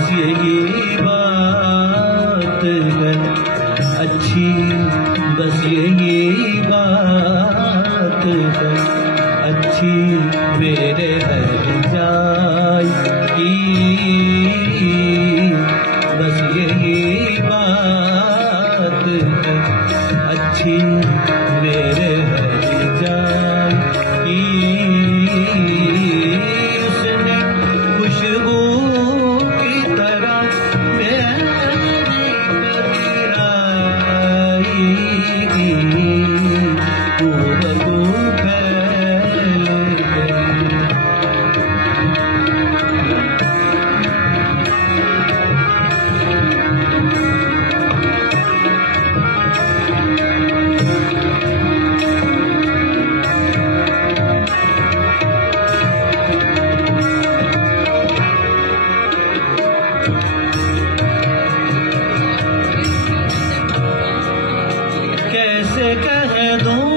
बस यही बात है अच्छी, बस यही बात है अच्छी मेरे हर जाए की, बस यही बात है अच्छी मेरे हर जाए की। उसने खुशबू की तरह मेरी बदराई खूब फैल गई। कैसे कह दूं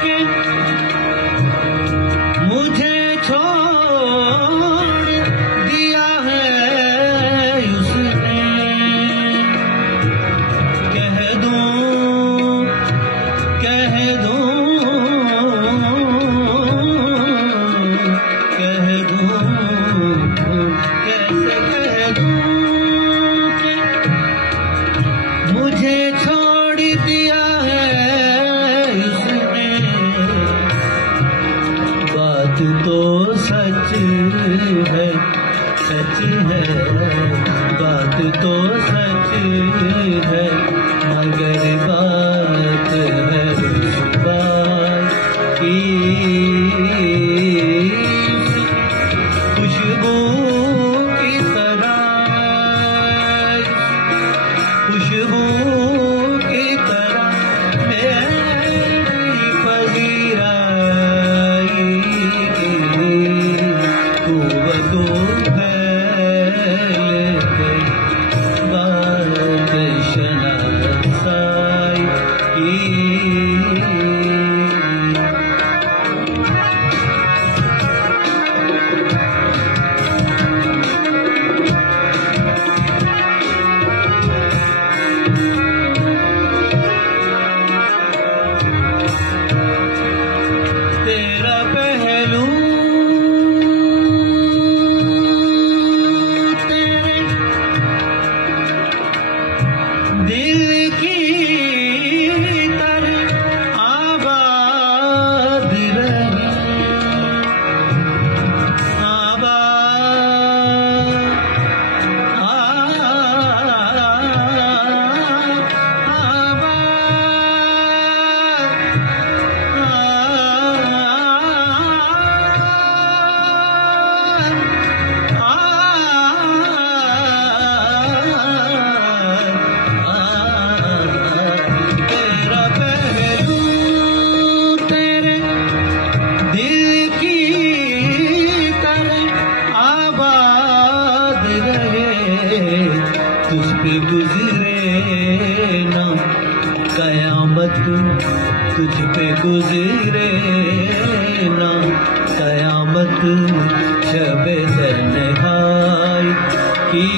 कि मुझे छोड़ दिया है उसने, कह दूं कैसे कह दूं कि मुझे छोड़ दिया है उसने। बात तो सच है, सच है, बात तो सच है, मगर बात है रुसवा की। खुशबू की तरह, खुशबू की तरह मेरी पजीराई खूब फैल गई बात शनासाई की। तेरा पहलू तेरे दिल की तरह आबाद रहे, तुझ पे गुजरे ना कयामत, तुझ पे गुजरे ना कयामत, शब तन्हाई की।